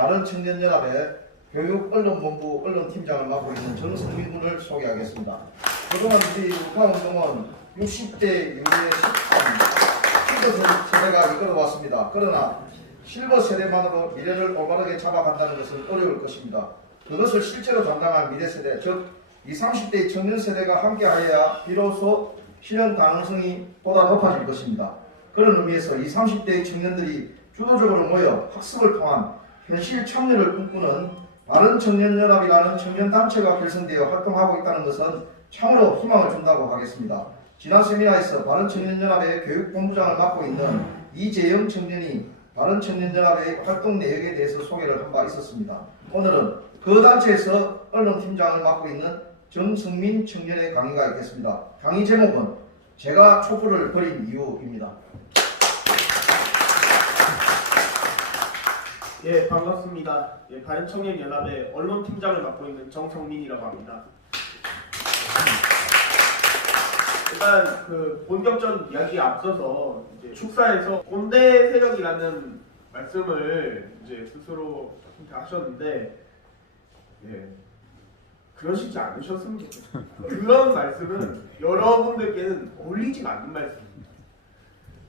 바른청년연합의 교육언론본부 언론팀장을 맡고 있는 정성민 군을 소개하겠습니다. 그동안 우리 북한운동은 60대 이후의 13, 실버 세대가 이끌어왔습니다. 그러나 실버 세대만으로 미래를 올바르게 잡아간다는 것은 어려울 것입니다. 그것을 실제로 담당할 미래 세대, 즉 20, 30대의 청년 세대가 함께하여야 비로소 실현 가능성이 보다 높아질 것입니다. 그런 의미에서 20, 30대의 청년들이 주도적으로 모여 학습을 통한 현실 참여를 꿈꾸는 바른청년연합이라는 청년단체가 결성되어 활동하고 있다는 것은 참으로 희망을 준다고 하겠습니다. 지난 세미나에서 바른청년연합의 교육본부장을 맡고 있는 이재영 청년이 바른청년연합의 활동 내역에 대해서 소개를 한 바 있었습니다. 오늘은 그 단체에서 언론팀장을 맡고 있는 정성민 청년의 강의가 있겠습니다. 강의 제목은 제가 촛불을 버린 이유입니다. 예, 반갑습니다. 예, 바른청년연합의 언론팀장을 맡고 있는 정성민이라고 합니다. 일단 본격적인 이야기에 앞서서 이제 축사에서 꼰대 세력이라는 말씀을 이제 스스로 하셨는데, 예, 그러시지 않으셨으면 좋겠습니다. 그런 말씀은 여러분들께는 어울리지가 않는 말씀입니다.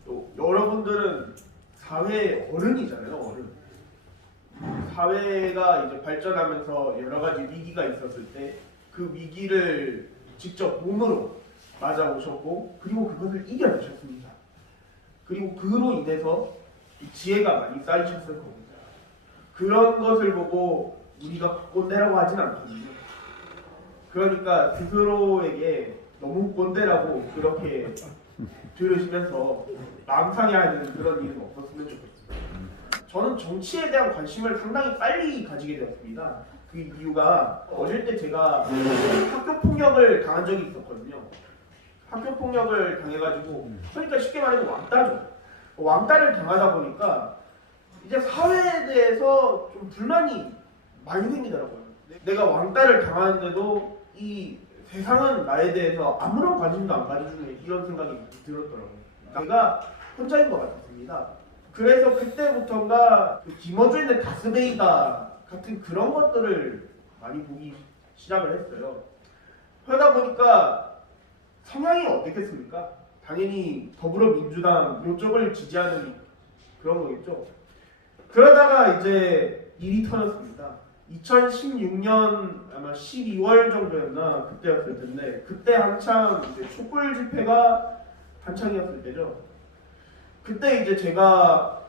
또 여러분들은 사회의 어른이잖아요, 어른. 사회가 이제 발전하면서 여러 가지 위기가 있었을 때 그 위기를 직접 몸으로 맞아오셨고, 그리고 그것을 이겨내셨습니다. 그리고 그로 인해서 지혜가 많이 쌓이셨을 겁니다. 그런 것을 보고 우리가 꼰대라고 하진 않거든요. 그러니까 스스로에게 너무 꼰대라고 그렇게 들으시면서 마음 상해하는 그런 일은 없었으면 좋겠습니다. 저는 정치에 대한 관심을 상당히 빨리 가지게 되었습니다. 그 이유가 어릴 때 제가 학교 폭력을 당한 적이 있었거든요. 학교 폭력을 당해가지고, 그러니까 쉽게 말해서 왕따죠. 왕따를 당하다 보니까 이제 사회에 대해서 좀 불만이 많이 생기더라고요. 내가 왕따를 당하는데도 이 세상은 나에 대해서 아무런 관심도 안 가져주네, 이런 생각이 들었더라고요. 내가 혼자인 것 같았습니다. 그래서 그때부터인가 김어준의 있는 다스베이다 같은 그런 것들을 많이 보기 시작을 했어요. 그러다 보니까 성향이 어떻겠습니까? 당연히 더불어민주당 이쪽을 지지하는 그런 거겠죠. 그러다가 이제 일이 터졌습니다. 2016년 아마 12월 정도였나 그때였을 텐데, 그때 한창 이제 촛불 집회가 한창이었을 때죠. 그때 이제 제가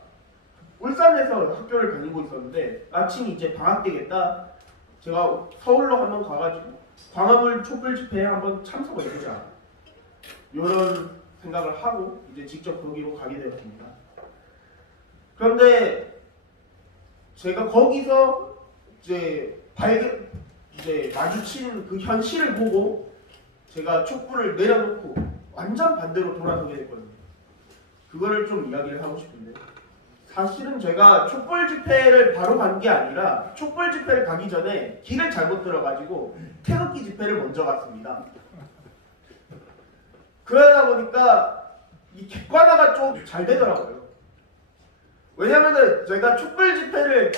울산에서 학교를 다니고 있었는데 마침 이제 방학 되겠다. 제가 서울로 한번 가가지고 광화문 촛불 집회에 한번 참석을 해보자, 이런 생각을 하고 이제 직접 거기로 가게 되었습니다. 그런데 제가 거기서 이제 마주친 그 현실을 보고 제가 촛불을 내려놓고 완전 반대로 돌아서게 됐거든요. 그거를 좀 이야기를 하고 싶은데, 사실은 제가 촛불 집회를 바로 간 게 아니라 촛불 집회를 가기 전에 길을 잘못 들어가지고 태극기 집회를 먼저 갔습니다. 그러다 보니까 이 객관화가 좀 잘 되더라고요. 왜냐면은 제가 촛불 집회를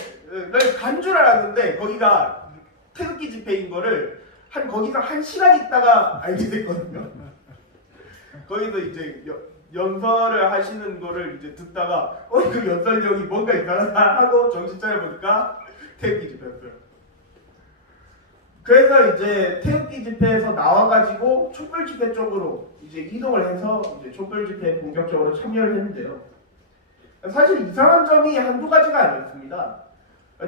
간 줄 알았는데 거기가 태극기 집회인 거를 거기서 1시간 있다가 알게 됐거든요. 거기서 이제 연설을 하시는 거를 이제 듣다가 그 연설력이 뭔가 이상하다 하고 정신 차려보니까 태극기 집회였어요. 그래서 이제 태극기 집회에서 나와가지고 촛불 집회 쪽으로 이제 이동을 해서 이제 촛불 집회에 본격적으로 참여를 했는데요. 사실 이상한 점이 한두 가지가 아니었습니다.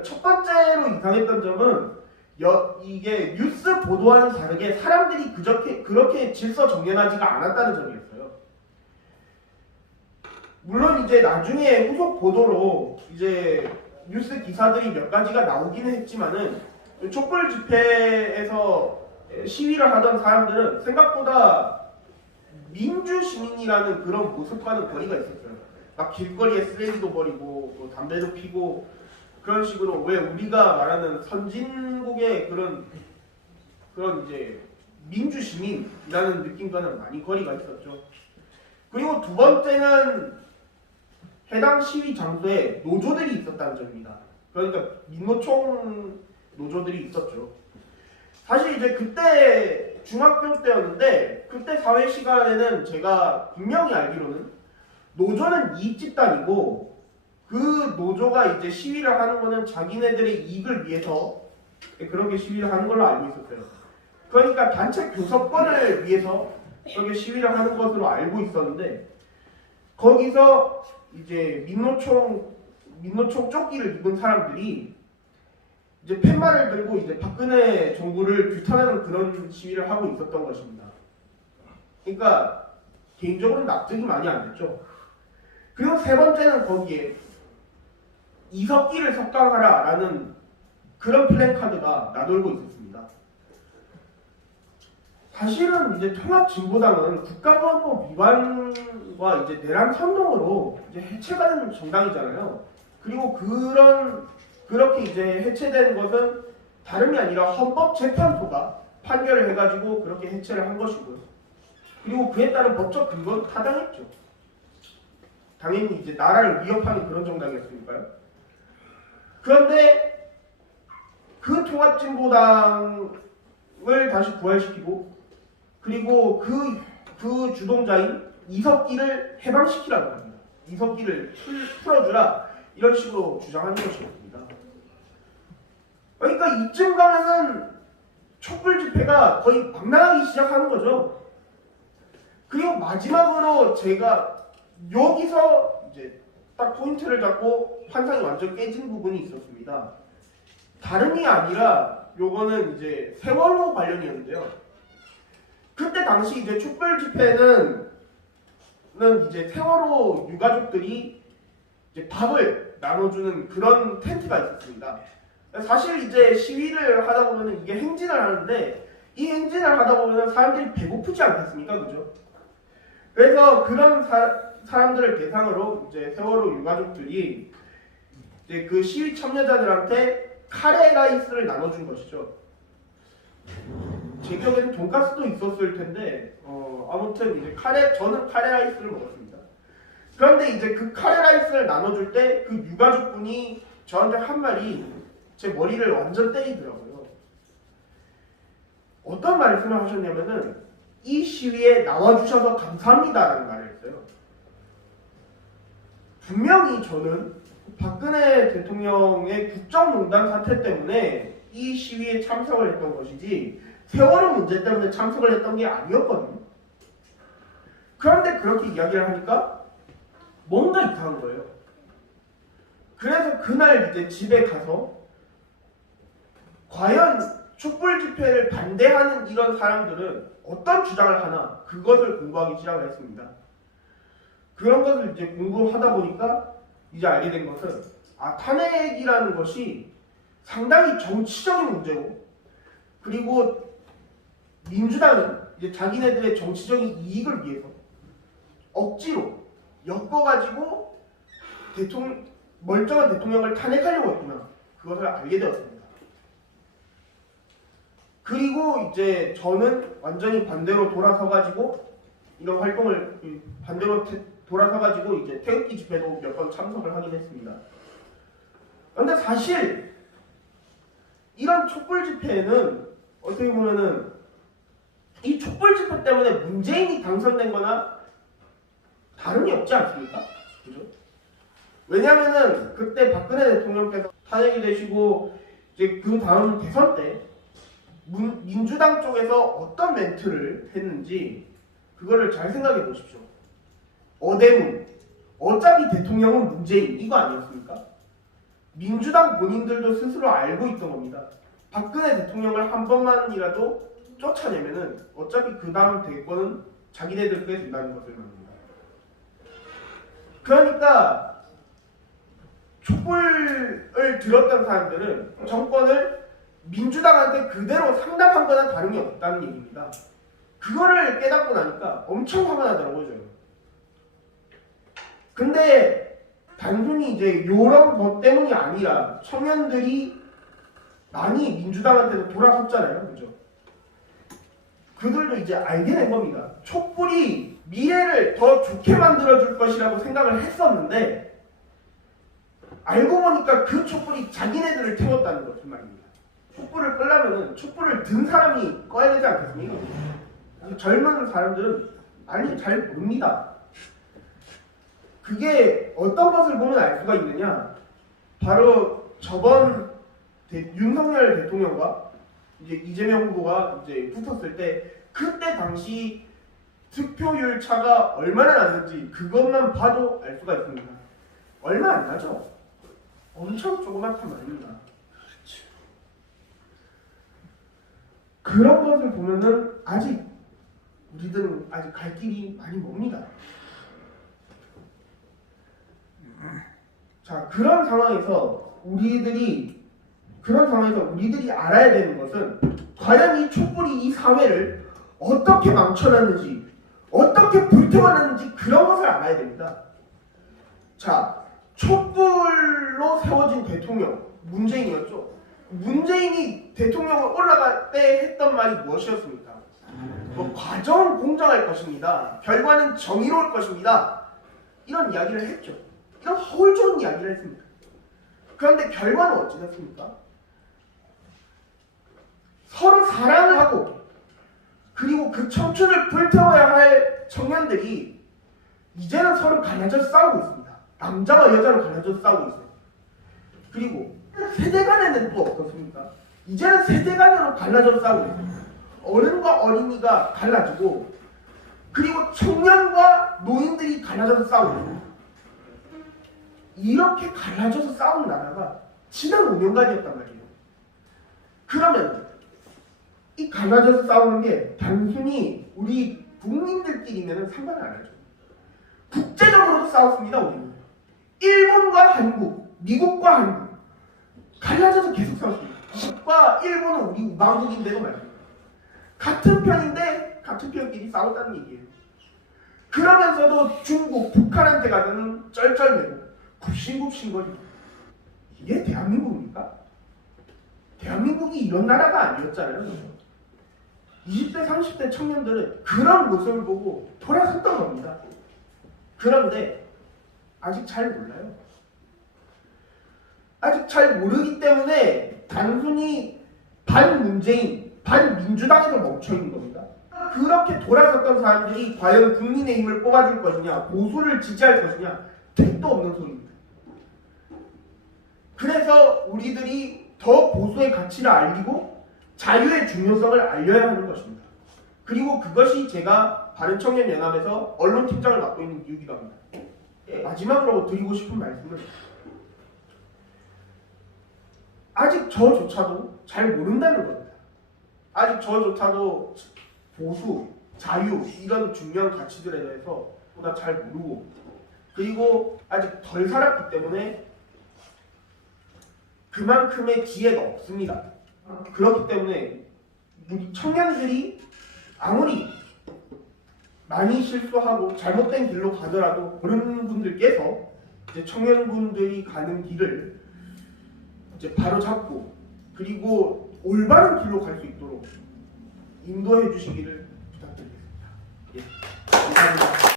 첫 번째로 이상했던 점은 이게 뉴스 보도와는 다르게 사람들이 그렇게 질서정연하지가 않았다는 점이었어요. 물론 이제 나중에 후속 보도로 이제 뉴스 기사들이 몇 가지가 나오긴 했지만은 촛불 집회에서 시위를 하던 사람들은 생각보다 민주 시민이라는 그런 모습과는 거리가 있었어요. 막 길거리에 쓰레기도 버리고 또 담배도 피고 그런 식으로, 왜 우리가 말하는 선진국의 그런 이제 민주 시민이라는 느낌과는 많이 거리가 있었죠. 그리고 두 번째는 해당 시위 장소에 노조들이 있었다는 점입니다. 그러니까 민노총 노조들이 있었죠. 사실 이제 그때 중학교 때였는데 그때 사회 시간에는 제가 분명히 알기로는 노조는 이익집단이고 그 노조가 이제 시위를 하는 거는 자기네들의 이익을 위해서 그렇게 시위를 하는 걸로 알고 있었어요. 그러니까 단체 교섭권을 위해서 그렇게 시위를 하는 것으로 알고 있었는데 거기서 이제 민노총 조끼를 입은 사람들이 이제 팻말을 들고 이제 박근혜 정부를 규탄하는 그런 시위를 하고 있었던 것입니다. 그러니까 개인적으로 납득이 많이 안 됐죠. 그리고 세 번째는 거기에 이석기를 석방하라라는 그런 플래카드가 나돌고 있었습니다. 사실은 이제 통합진보당은 국가보안법 위반과 이제 내란 선동으로 이제 해체가 된 정당이잖아요. 그리고 그렇게 이제 해체된 것은 다름이 아니라 헌법재판소가 판결을 해가지고 그렇게 해체를 한 것이고요. 그리고 그에 따른 법적 근거도 타당했죠. 당연히 이제 나라를 위협하는 그런 정당이었으니까요. 그런데 그 통합진보당을 다시 부활시키고 그리고 그 주동자인 이석기를 해방시키라고 합니다. 이석기를 풀어주라 이런 식으로 주장하는 것이었습니다. 그러니까 이쯤 가면은 촛불 집회가 거의 막 나가기 시작하는 거죠. 그리고 마지막으로 제가 여기서 이제 딱 포인트를 잡고 환상이 완전 깨진 부분이 있었습니다. 다름이 아니라 요거는 이제 세월호 관련이었는데요. 그때 당시 이제 촛불 집회는 이제 세월호 유가족들이 이제 밥을 나눠주는 그런 텐트가 있었습니다. 사실 이제 시위를 하다 보면 이게 행진을 하는데 이 행진을 하다 보면 사람들이 배고프지 않겠습니까, 그죠? 그래서 그런 사람들을 대상으로 이제 세월호 유가족들이 이제 그 시위 참여자들한테 카레 라이스를 나눠준 것이죠. 제 기억에는 돈가스도 있었을 텐데 아무튼 이제 저는 카레 라이스를 먹었습니다. 그런데 이제 그 카레 라이스를 나눠줄 때 그 유가족분이 저한테 한 말이 제 머리를 완전 때리더라고요. 어떤 말씀을 하셨냐면은 이 시위에 나와주셔서 감사합니다라는 말을 했어요. 분명히 저는 박근혜 대통령의 국정농단 사태 때문에 이 시위에 참석을 했던 것이지 세월호 문제 때문에 참석을 했던 게 아니었거든요. 그런데 그렇게 이야기를 하니까 뭔가 이상한 거예요. 그래서 그날 이제 집에 가서 과연 촛불 집회를 반대하는 이런 사람들은 어떤 주장을 하나 그것을 공부하기 시작을 했습니다. 그런 것을 이제 공부하다 보니까 이제 알게 된 것은 탄핵이라는 것이 상당히 정치적인 문제고 그리고 민주당은 이제 자기네들의 정치적인 이익을 위해서 억지로 엮어가지고 멀쩡한 대통령을 탄핵하려고 했구나. 그것을 알게 되었습니다. 그리고 이제 저는 완전히 반대로 돌아서가지고 이런 활동을 반대로 돌아서가지고 이제 태극기 집회도 몇 번 참석을 하긴 했습니다. 그런데 사실 이런 촛불 집회에는 어떻게 보면은 이 촛불 집회 때문에 문재인이 당선된 거나 다름이 없지 않습니까? 그죠? 왜냐면은 그때 박근혜 대통령께서 탄핵이 되시고 이제 그 다음 대선 때 민주당 쪽에서 어떤 멘트를 했는지 그거를 잘 생각해 보십시오. 어대문 어차피 대통령은 문재인 이거 아니었습니까? 민주당 본인들도 스스로 알고 있던 겁니다. 박근혜 대통령을 한 번만이라도 쫓아내면은 어차피 그 다음 대권은 자기네들께 된다는 것을 말합니다. 그러니까 촛불을 들었던 사람들은 정권을 민주당한테 그대로 상담한 거나 다름이 없다는 얘기입니다. 그거를 깨닫고 나니까 엄청 화가 나더라고요, 저는. 근데 단순히 이제 이런 것 때문이 아니라 청년들이 많이 민주당한테도 돌아섰잖아요, 그죠? 그들도 이제 알게 된 겁니다. 촛불이 미래를 더 좋게 만들어줄 것이라고 생각을 했었는데 알고 보니까 그 촛불이 자기네들을 태웠다는 거란 말입니다. 촛불을 끄려면은 촛불을 든 사람이 꺼야 되지 않겠습니까? 젊은 사람들은 아니 잘 모릅니다. 그게 어떤 것을 보면 알 수가 있느냐? 바로 저번 윤석열 대통령과 이제 이재명 후보가 이제 붙었을 때 그때 당시 득표율 차가 얼마나 났는지 그것만 봐도 알 수가 있습니다. 얼마 안 나죠? 엄청 조그맣단 말입니다. 그런 것을 보면은 아직 우리들은 아직 갈 길이 많이 멉니다. 자, 그런 상황에서 우리들이 알아야 되는 것은 과연 이 촛불이 이 사회를 어떻게 망쳐놨는지, 어떻게 불태워놨는지 그런 것을 알아야 됩니다. 자, 촛불로 세워진 대통령 문재인이었죠. 문재인이 대통령을 올라갈 때 했던 말이 무엇이었습니까? 뭐 과정은 공정할 것입니다. 결과는 정의로울 것입니다. 이런 이야기를 했죠. 이런 허울 좋은 이야기를 했습니다. 그런데 결과는 어찌 됐습니까? 서로 사랑을 하고 그리고 그 청춘을 불태워야 할 청년들이 이제는 서로 갈라져서 싸우고 있습니다. 남자와 여자로 갈라져서 싸우고 있어요. 그리고 세대 간에는 또 어떻습니까? 이제는 세대 간으로 갈라져서 싸우고 있습니다. 어른과 어린이가 갈라지고 그리고 청년과 노인들이 갈라져서 싸우고 있습니다. 이렇게 갈라져서 싸운 나라가 지난 5년간이었단 말이에요. 그러면 이 갈라져서 싸우는 게 단순히 우리 국민들끼리면 상관 안 하죠. 국제적으로도 싸웠습니다. 우리는 일본과 한국, 미국과 한국 갈라져서 계속 싸웠습니다. 미국과 일본은 우리 우방국인데도 말이에요. 같은 편인데 같은 편끼리 싸웠다는 얘기예요. 그러면서도 중국, 북한한테 가서는 쩔쩔매고 굽신굽신거리고 이게 대한민국입니까? 대한민국이 이런 나라가 아니었잖아요. 20대, 30대 청년들은 그런 모습을 보고 돌아섰던 겁니다. 그런데 아직 잘 몰라요. 아직 잘 모르기 때문에 단순히 반문재인, 반민주당에서 멈춰있는 겁니다. 그렇게 돌아섰던 사람들이 과연 국민의힘을 뽑아줄 것이냐, 보수를 지지할 것이냐, 택도 없는 소리입니다. 그래서 우리들이 더 보수의 가치를 알리고 자유의 중요성을 알려야 하는 것입니다. 그리고 그것이 제가 바른청년연합에서 언론팀장을 맡고 있는 이유기도 합니다. 마지막으로 드리고 싶은 말씀은 아직 저조차도 잘 모른다는 겁니다. 아직 저조차도 보수, 자유 이런 중요한 가치들에 대해서 보다 잘 모르고 그리고 아직 덜 살았기 때문에 그만큼의 기회가 없습니다. 그렇기 때문에 우리 청년들이 아무리 많이 실수하고 잘못된 길로 가더라도 그런 분들께서 이제 청년분들이 가는 길을 이제 바로 잡고 그리고 올바른 길로 갈 수 있도록 인도해 주시기를 부탁드리겠습니다. 예, 감사합니다.